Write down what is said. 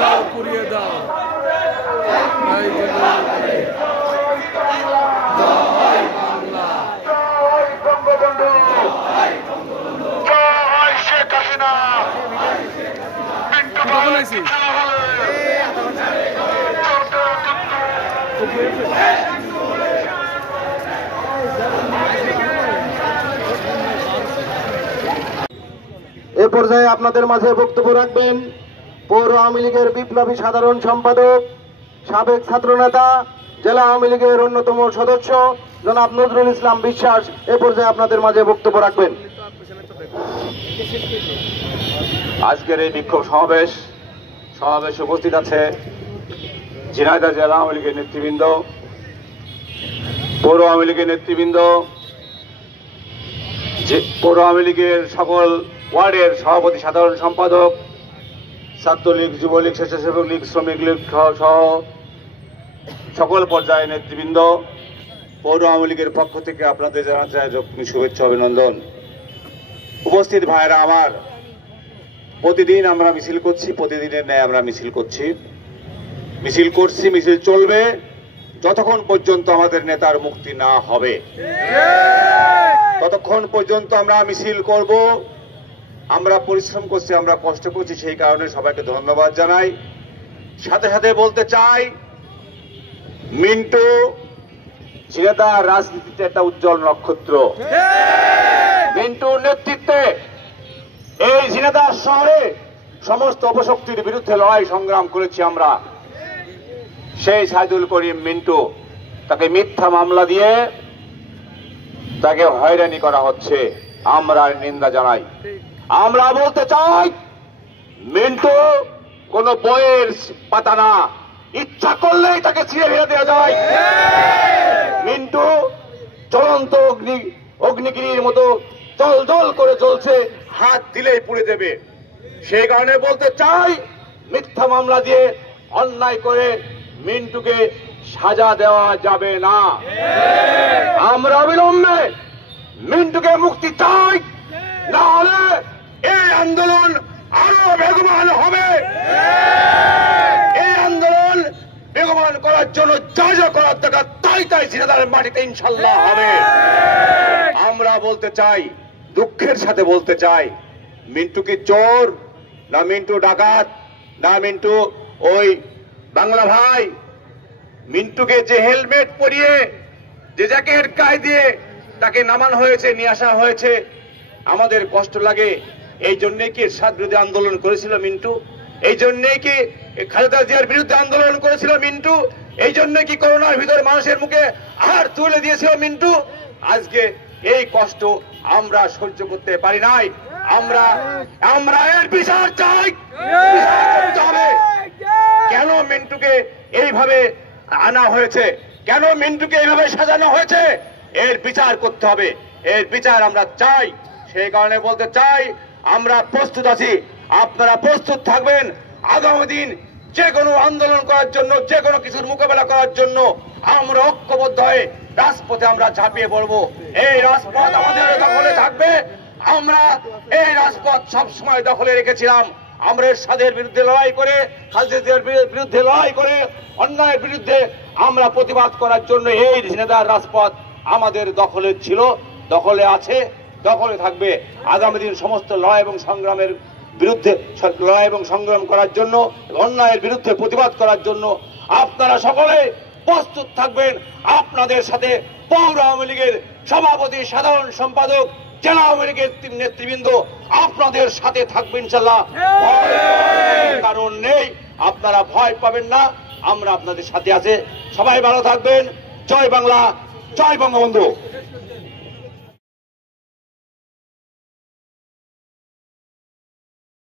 দাও পুড়িয়ে দাও জয় বাংলা জয় বঙ্গবন্ধু জয় শেখ হাসিনা মিন্টু ভাই খেলা এ পর্যায়ে আপনাদের মাঝে বক্তব্য রাখবেন পৌর আওয়ামী লীগের বিপ্লবী সাধারণ সম্পাদক, সাবেক ছাত্রনেতা, জেলা আওয়ামী লীগের অন্যতম সদস্য জনাব নজরুল ইসলাম বিশ্বাস এ পর্যায়ে আপনাদের মাঝে বক্তব্য রাখবেন। আজকের এই বিক্ষোভ সমাবেশে উপস্থিত আছে ঝিনাইদহ জেলা আওয়ামী লীগের নেতৃবৃন্দ, পৌর আওয়ামী লীগের নেতৃবৃন্দ, পৌর আওয়ামী লীগের সকল ওয়ার্ডের সভাপতি, সাধারণ সম্পাদক, ছাত্রলীগ, যুবলীগ, স্বেচ্ছাসেবক লীগ, শ্রমিক লীগ সহ সকল পর্যায়ের নেতৃবৃন্দ, পৌর আওয়ামী লীগের পক্ষ থেকে আপনাদের জানাই শুভেচ্ছা অভিনন্দন। উপস্থিত ভাইয়েরা আমার, প্রতিদিন আমরা মিছিল করছি, প্রতিদিনের ন্যায় আমরা মিছিল করছি, মিছিল চলবে যতক্ষণ পর্যন্ত আমাদের নেতার মুক্তি না হবে, ততক্ষণ পর্যন্ত আমরা মিছিল করব। আমরা পরিশ্রম করছি, আমরা কষ্ট করছি, সেই কারণে সবাইকে ধন্যবাদ জানাই। সাথে সাথে বলতে চাই, মিন্টু ঝিনাইদহ রাজনীতিতে একটা উজ্জ্বল নক্ষত্র। মিন্টুর নেতৃত্বে এই ঝিনাইদহ শহরে সমস্ত অপশক্তির বিরুদ্ধে লড়াই সংগ্রাম করেছি আমরা। সেই সাইদুল করিম মিন্টু, তাকে মিথ্যা মামলা দিয়ে তাকে হয়রানি করা হচ্ছে, আমরা নিন্দা জানাই। আমরা বলতে চাই, মিন্টু কোন বইয়ের পাতা না, ইচ্ছা করলেই তাকে ছিঁড়ে ফেলে দেওয়া যায়। মিন্টু জ্বলন্ত অগ্নিগিরির মতো জল জল করে জ্বলছে, হাত দিলেই পুড়ে দেবে। সেই কারণে বলতে চাই, মিথ্যা মামলা দিয়ে অন্যায় করে মিন্টুকে সাজা দেওয়া যাবে না। আমরা অবিলম্বে মিন্টুকে মুক্তি চাই, না হলে এই আন্দোলন আরো বেগবান হবে। এই আন্দোলন বেগবান করার জন্য যা যা করার দরকার তাই ঝিনাইদহের মাটিতে ইনশাল্লাহ হবে। আমরা বলতে চাই, দুঃখের সাথে বলতে চাই, মিন্টু কি চোর, না মিন্টু ডাকাত, না মিন্টু ওই বাংলা ভাই? মিন্টুকে যে হেলমেট পরিয়ে, যে জ্যাকেট গায়ে দিয়ে তাকে নামানো হয়েছে, নিয়ে আসা হয়েছে, আমাদের কষ্ট লাগে। এই জন্যে কি এরশাদ বিরোধী আন্দোলন করেছিল মিন্টু? এই জন্যে কি খালেদা জিয়ার বিরুদ্ধে আন্দোলন করেছিল মিন্টু? এই জন্য কি করোনার ভিতরে মানুষের মুখে আহার তুলে দিয়েছিল মিন্টু? আজকে এই কষ্ট আমরা সহ্য করতে পারি নাই। আমরা এর বিচার চাই। কেন মিন্টুকে এইভাবে আনা হয়েছে, কেন মিন্টুকে এইভাবে সাজানো হয়েছে, এর বিচার করতে হবে, এর বিচার আমরা চাই। সেই কারণে বলতে চাই, আমরা প্রস্তুত আছি, আপনারা প্রস্তুত থাকবেন। আগামী দিন যে কোনো আন্দোলন করার জন্য, যে কোনো কিছুর মোকাবেলা করার জন্য আমরা ঐক্যবদ্ধ হয়ে রাজপথে আমরা ঝাঁপিয়ে পড়বো। এই রাজপথ আমাদের দখলে থাকবে। আমরা এই রাজপথ সবসময় দখলে রেখেছিলাম। আমরা এরশাদের বিরুদ্ধে লড়াই করে, খালেদা জিয়ার বিরুদ্ধে লড়াই করে, অন্যায়ের বিরুদ্ধে আমরা প্রতিবাদ করার জন্য এই ঝিনাইদহের রাজপথ আমাদের দখলে ছিল, দখলে আছে, দখলে থাকবে। আগামী দিন সমস্ত লড়াই এবং সংগ্রামের বিরুদ্ধে লড়াই এবং সংগ্রাম করার জন্য, অন্যায়ের বিরুদ্ধে প্রতিবাদ করার জন্য আপনারা সকলে প্রস্তুত থাকবেন। আপনাদের সাথে পৌর আওয়ামী লীগের সভাপতি, সাধারণ সম্পাদক, জেলা আওয়ামী লীগের নেতৃবৃন্দ আপনাদের সাথে থাকবেন ইনশাআল্লাহ। কারণ নেই, আপনারা ভয় পাবেন না, আমরা আপনাদের সাথে আছে। সবাই ভালো থাকবেন। জয় বাংলা, জয় বঙ্গবন্ধু।